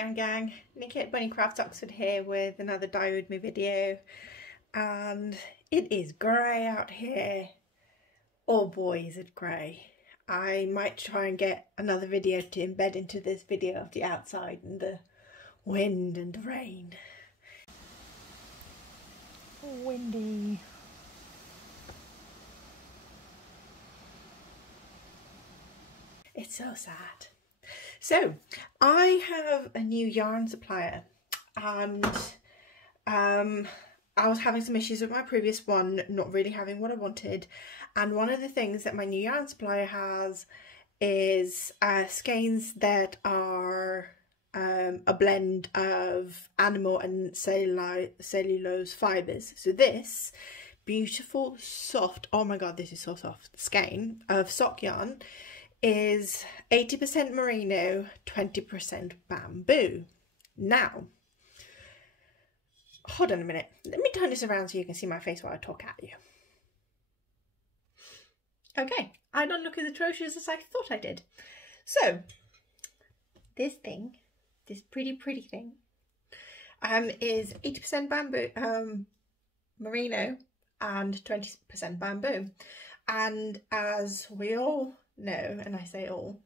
Yarn Gang, Nikki at Bunny Crafts Oxford here with another Dyer with me video, and it is grey out here. Oh boy is it grey. I might try and get another video to embed into this video of the outside and the wind and the rain. Windy. It's so sad. So I have a new yarn supplier, and I was having some issues with my previous one, not really having what I wanted, and one of the things that my new yarn supplier has is skeins that are a blend of animal and cellulose fibres. So this beautiful soft, oh my god, this is so soft, skein of sock yarn is 80% merino, 20% bamboo. Now, hold on a minute. Let me turn this around so you can see my face while I talk at you. Okay, I don't look as atrocious as I thought I did. So, this thing, this pretty thing, is 80% bamboo, merino, and 20% bamboo. And as we all know, and I say all,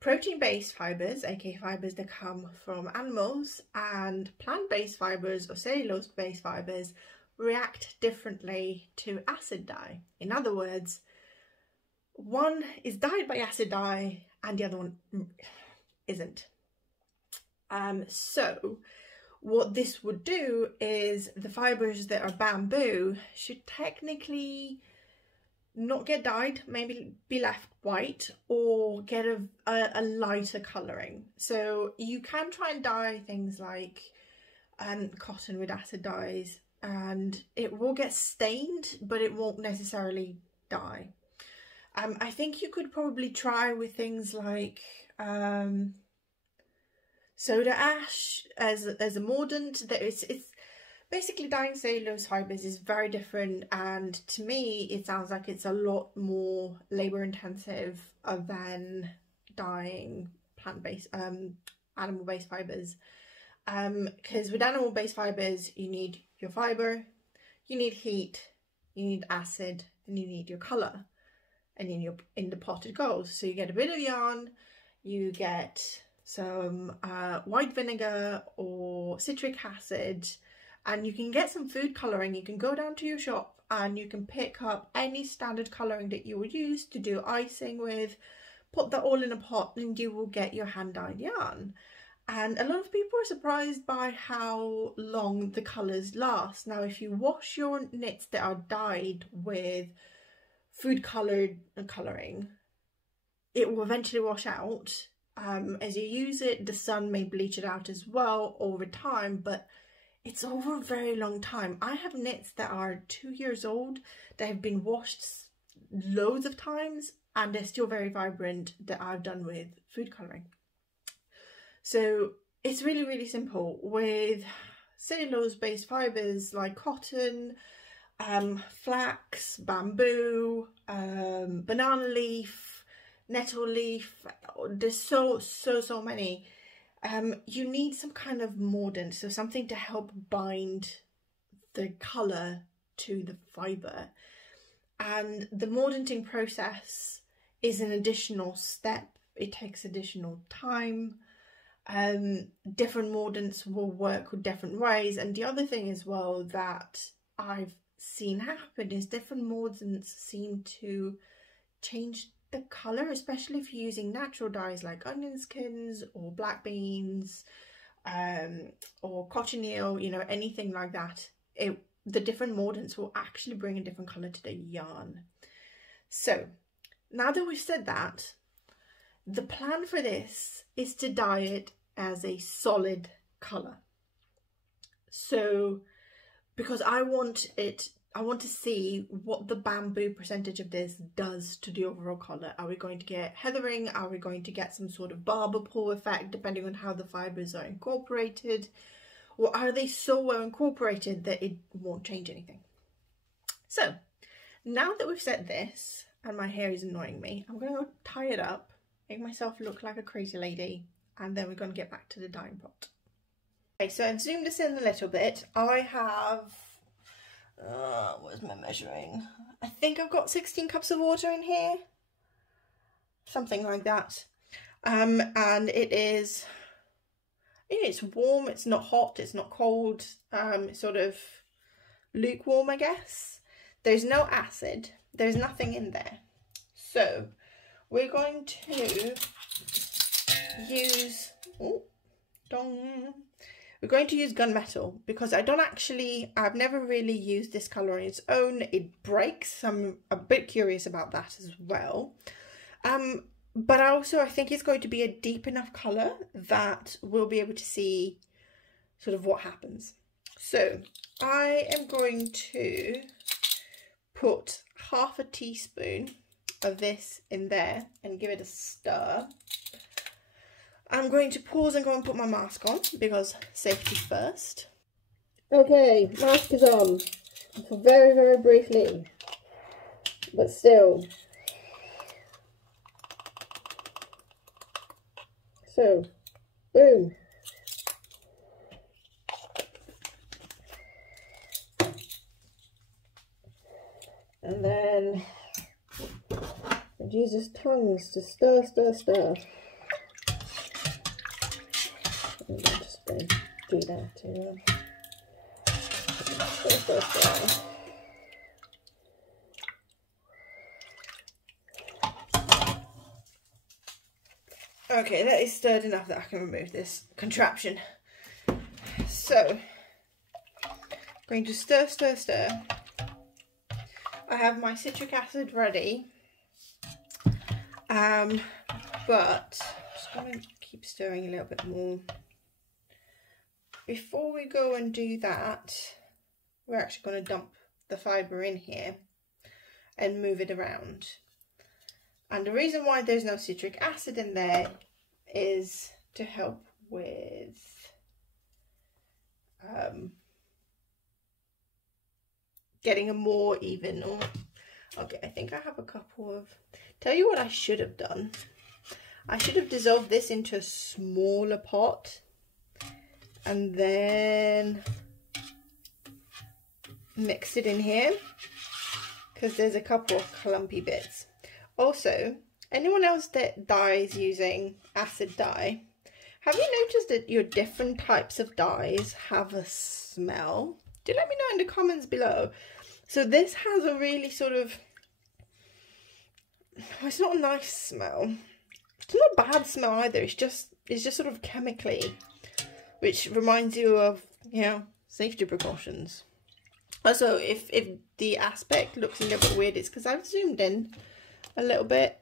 protein-based fibres, aka fibres that come from animals, and plant-based fibres or cellulose-based fibres react differently to acid dye. In other words, one is dyed by acid dye and the other one isn't. So what this would do is the fibres that are bamboo should technically not get dyed, maybe be left white or get a lighter colouring. So you can try and dye things like cotton with acid dyes and it will get stained, but it won't necessarily dye. I think you could probably try with things like soda ash as a mordant. It's basically, dyeing cellulose fibres is very different, and to me it sounds like it's a lot more labour intensive than dyeing plant-based, animal-based fibres. Because with animal-based fibres you need your fibre, you need heat, you need acid, and you need your colour, and in the pot it goes. So you get a bit of yarn, you get some white vinegar or citric acid, and you can get some food colouring. You can go down to your shop and you can pick up any standard colouring that you would use to do icing with, put that all in a pot, and you will get your hand-dyed yarn. And a lot of people are surprised by how long the colours last. Now, if you wash your knits that are dyed with food colouring, it will eventually wash out. As you use it, the sun may bleach it out as well over time, but it's over a very long time. I have knits that are 2 years old that have been washed loads of times and they're still very vibrant, that I've done with food colouring. So it's really simple. With cellulose-based fibres like cotton, flax, bamboo, banana leaf, nettle leaf, there's so many. You need some kind of mordant, so something to help bind the colour to the fibre. And the mordanting process is an additional step. It takes additional time. Different mordants will work with different ways. And the other thing as well that I've seen happen is different mordants seem to change the colour, especially if you're using natural dyes like onion skins or black beans or cochineal, you know, anything like that. The different mordants will actually bring a different colour to the yarn. So now that we've said that, the plan for this is to dye it as a solid colour. So because I want to see what the bamboo percentage of this does to the overall colour. Are we going to get heathering? Are we going to get some sort of barber pole effect depending on how the fibres are incorporated? Or are they so well incorporated that it won't change anything? So now that we've said this, and my hair is annoying me, I'm going to tie it up, make myself look like a crazy lady, and then we're going to get back to the dyeing pot. Okay, so I've zoomed this in a little bit. I have, where's my measuring? I think I've got 16 cups of water in here, something like that. And it's warm, it's not hot, it's not cold, it's sort of lukewarm, I guess. There's no acid, there's nothing in there. So we're going to use, we're going to use gunmetal, because I've never really used this colour on its own. It breaks, I'm a bit curious about that as well. But I think it's going to be a deep enough colour that we'll be able to see sort of what happens. So I am going to put half a teaspoon of this in there and give it a stir. I'm going to pause and go and put my mask on, because safety first. Okay, mask is on for very, very briefly, but still. So, boom. And then it uses tongues to stir, stir, stir. I'm just going to do that too. Stir, stir, stir. Okay, that is stirred enough that I can remove this contraption. So, I'm going to stir, stir, stir. I have my citric acid ready, but I'm just going to keep stirring a little bit more. Before we go and do that, we're actually going to dump the fibre in here and move it around. And the reason why there's no citric acid in there is to help with getting a more even, okay, I think I have a couple of, tell you what I should have done. I should have dissolved this into a smaller pot and then mixed it in here, because there's a couple of clumpy bits. Also, anyone else that dyes using acid dye, have you noticed that your different types of dyes have a smell? Do let me know in the comments below. So this has a really sort of, it's not a nice smell. It's not a bad smell either. It's just sort of chemically, which reminds you of, you know, safety precautions. Also, if the aspect looks a little bit weird, it's because I've zoomed in a little bit.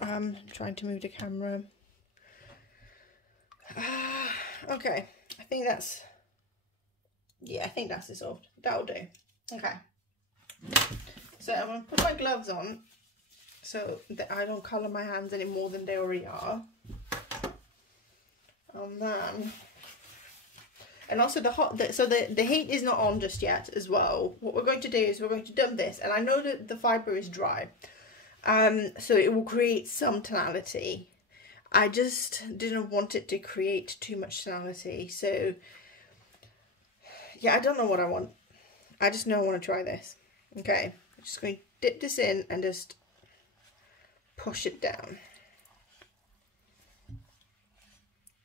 I'm trying to move the camera. Okay, I think that's dissolved. That'll do. Okay. So I'm going to put my gloves on so that I don't colour my hands any more than they already are. And also the heat is not on just yet as well. What we're going to do is we're going to dump this, and I know that the fibre is dry, so it will create some tonality. I just didn't want it to create too much tonality, so yeah, I don't know what I want. I just know I want to try this. Okay, I'm just going to dip this in and just push it down.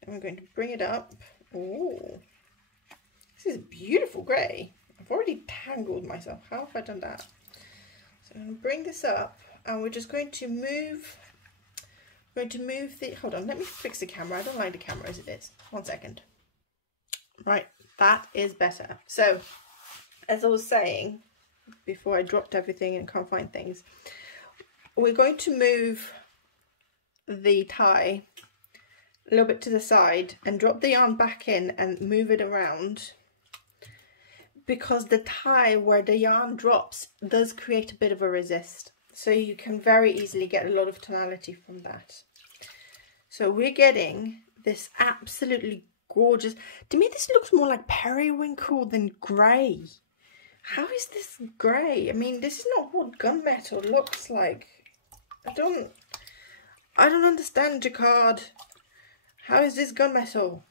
And we're going to bring it up. Ooh, this is beautiful grey. I've already tangled myself. How have I done that? So I'm going to bring this up, and we're just going to move. We're going to move the. Hold on, let me fix the camera. I don't like the camera as it is. 1 second. Right, that is better. So, as I was saying before, I dropped everything and can't find things. We're going to move the tie a little bit to the side and drop the yarn back in and move it around, because the tie where the yarn drops does create a bit of a resist, so you can very easily get a lot of tonality from that. So we're getting this absolutely gorgeous, to me this looks more like periwinkle than grey. How is this grey? I mean, this is not what gunmetal looks like. I don't understand, Jaquard. How is this gunmetal?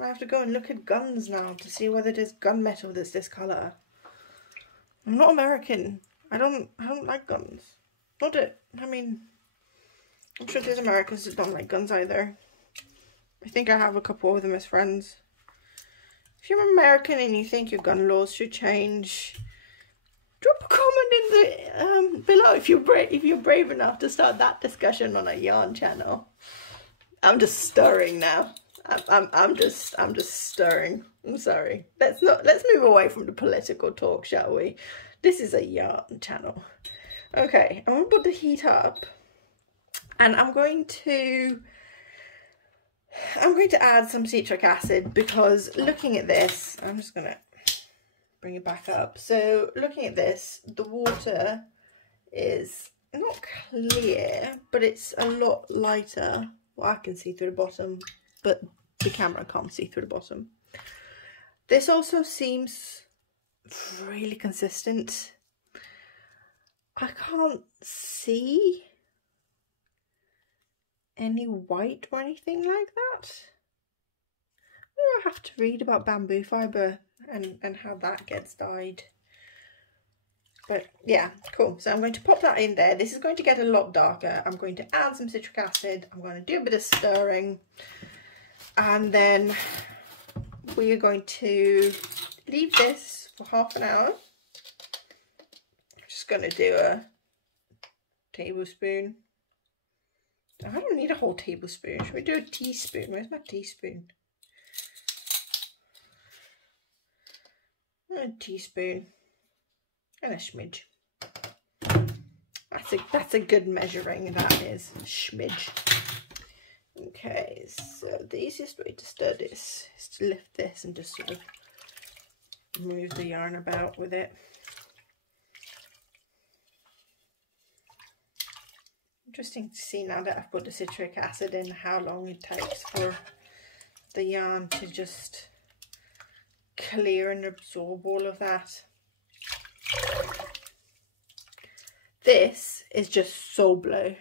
I have to go and look at guns now to see whether it is gunmetal that's this colour. I'm not American. I don't like guns. Not it. I mean, I'm sure there's Americans that don't like guns either. I think I have a couple of them as friends. If you're American and you think your gun laws should change, drop a comment in the below if you're brave enough to start that discussion on a yarn channel. I'm just stirring now. I'm just stirring. I'm sorry. Let's move away from the political talk, shall we? This is a yarn channel. Okay, I'm gonna put the heat up, and I'm going to add some citric acid, because looking at this, I'm just gonna bring it back up. So looking at this, the water is not clear, but it's a lot lighter. Well, I can see through the bottom, but the camera can't see through the bottom. This also seems really consistent. I can't see any white or anything like that. I have to read about bamboo fibre and how that gets dyed. But yeah, cool. So I'm going to pop that in there. This is going to get a lot darker. I'm going to add some citric acid. I'm going to do a bit of stirring. And then we are going to leave this for half an hour. I'm just going to do a tablespoon. I don't need a whole tablespoon. Should we do a teaspoon? Where's my teaspoon? A teaspoon and a smidge. That's a good measuring. That is smidge. Okay, so the easiest way to stir this is to lift this and just sort of move the yarn about with it. Interesting to see now that I've put the citric acid in how long it takes for the yarn to just clear and absorb all of that. This is just so blue,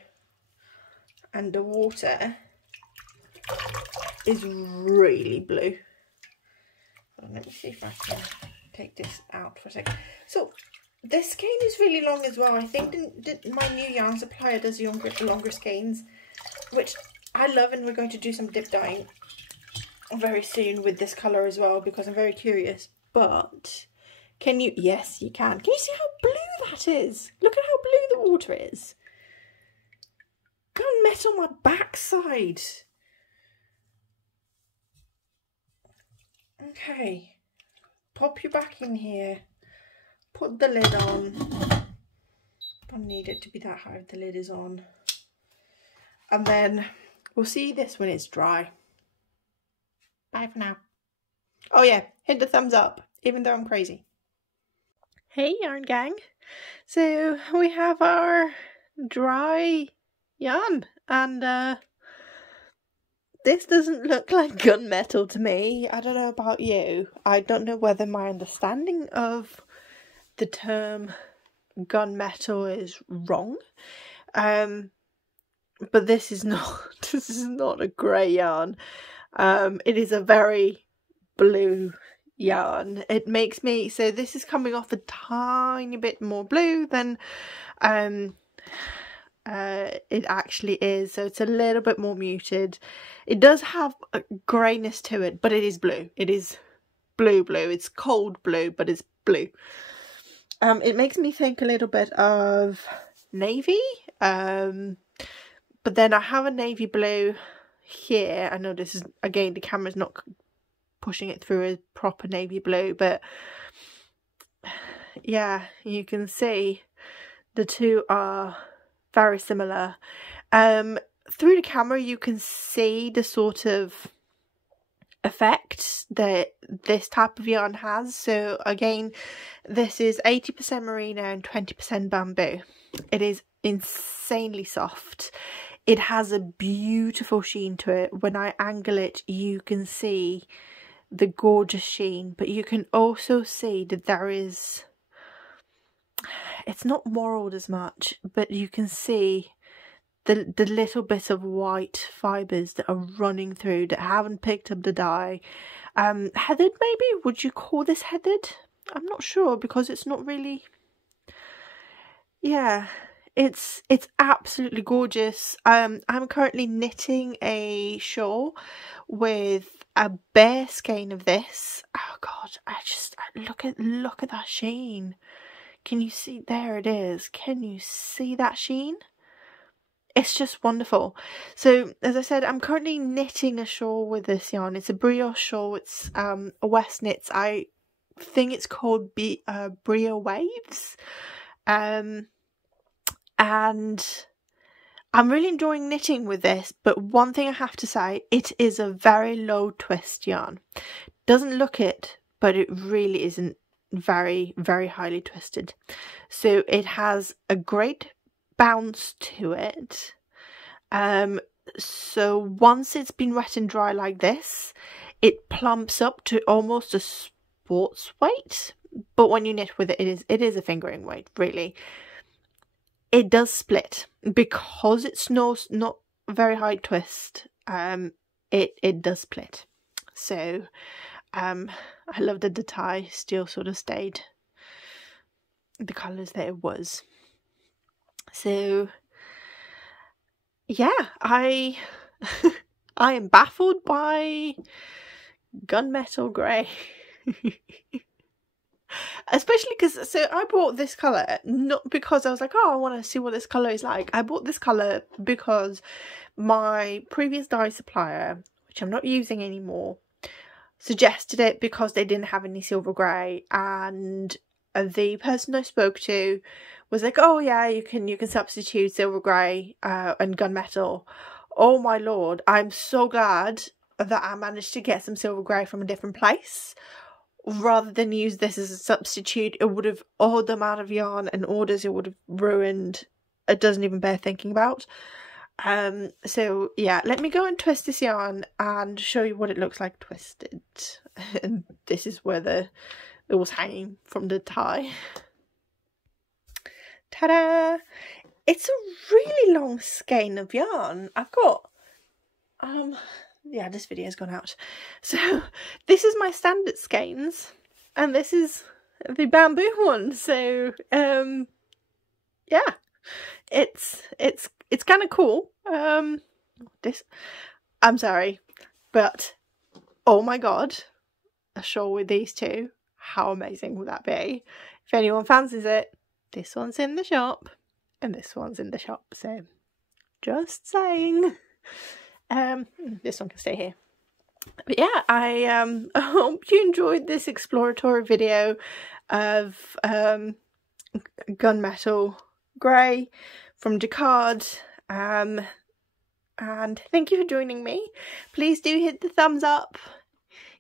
and the water is really blue. Let me see if I can take this out for a second. So this skein is really long as well. I think my new yarn supplier does longer skeins, which I love, and we're going to do some dip dyeing very soon with this colour as well, because I'm very curious. But can you, yes you can you see how blue that is? Look at how blue the water is. Gunmetal my backside. Okay, pop your back in here, put the lid on. Don't need it to be that high if the lid is on, and then we'll see this when it's dry. Bye for now. Oh yeah, hit the thumbs up, even though I'm crazy. Hey yarn gang, so we have our dry yarn, and this doesn't look like gunmetal to me. I don't know about you. I don't know whether my understanding of the term gunmetal is wrong, but this is not a grey yarn. It is a very blue yarn. It makes me, so this is coming off a tiny bit more blue than it actually is, so it's a little bit more muted. It does have a greyness to it, but it is blue. It is blue. It's cold blue, but it's blue. It makes me think a little bit of navy, but then I have a navy blue here. I know this is, again, the camera's not pushing it through a proper navy blue, but yeah, you can see the two are very similar. Through the camera you can see the sort of effect that this type of yarn has. So again, this is 80% merino and 20% bamboo. It is insanely soft. It has a beautiful sheen to it. When I angle it, you can see the gorgeous sheen, but you can also see that there is, it's not whorled as much, but you can see the little bits of white fibres that are running through that haven't picked up the dye. Heathered maybe? Would you call this heathered? I'm not sure because it's not really... Yeah, it's absolutely gorgeous. I'm currently knitting a shawl with a bare skein of this. Oh god, look at that sheen. Can you see? There it is. Can you see that sheen? It's just wonderful. So as I said, I'm currently knitting a shawl with this yarn. It's a brioche shawl. It's a West Knits. I think it's called Brio Waves. And I'm really enjoying knitting with this, but one thing I have to say, it is a very low twist yarn. Doesn't look it, but it really isn't very, very highly twisted. So it has a great bounce to it. So once it's been wet and dry like this, it plumps up to almost a sports weight. But when you knit with it, it is a fingering weight, really. It does split because it's not very high twist. It does split. So I love that the tie still sort of stayed the colours that it was. So yeah, I am baffled by Gunmetal Grey. Especially because, so I bought this colour not because I was like, oh, I want to see what this colour is like. I bought this colour because my previous dye supplier, which I'm not using anymore, suggested it because they didn't have any silver grey, and the person I spoke to was like, oh yeah, you can substitute silver grey and gunmetal. Oh my lord, I'm so glad that I managed to get some silver grey from a different place. Rather than use this as a substitute, it would have, all the amount of yarn and orders it would have ruined. It doesn't even bear thinking about. So yeah, let me go and twist this yarn and show you what it looks like twisted. And this is where it was hanging from the tie. Ta-da! It's a really long skein of yarn. I've got yeah, this video's gone out. So this is my standard skeins and this is the bamboo one. So yeah, it's kind of cool. I'm sorry, but oh my god, a shawl with these two, how amazing would that be? If anyone fancies it, this one's in the shop and this one's in the shop, so just saying. This one can stay here. But yeah, I hope you enjoyed this exploratory video of Gunmetal Grey from Jaquard. And thank you for joining me. Please do hit the thumbs up.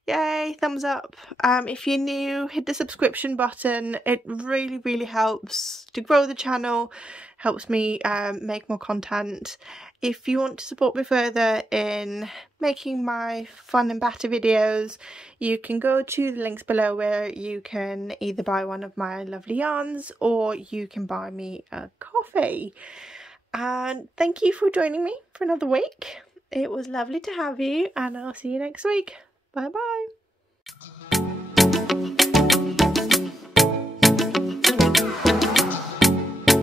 Yay, thumbs up. If you're new, hit the subscription button. It really, really helps to grow the channel, helps me make more content. If you want to support me further in making my fun and batter videos, you can go to the links below where you can either buy one of my lovely yarns or you can buy me a coffee. And thank you for joining me for another week. It was lovely to have you, and I'll see you next week. Bye bye.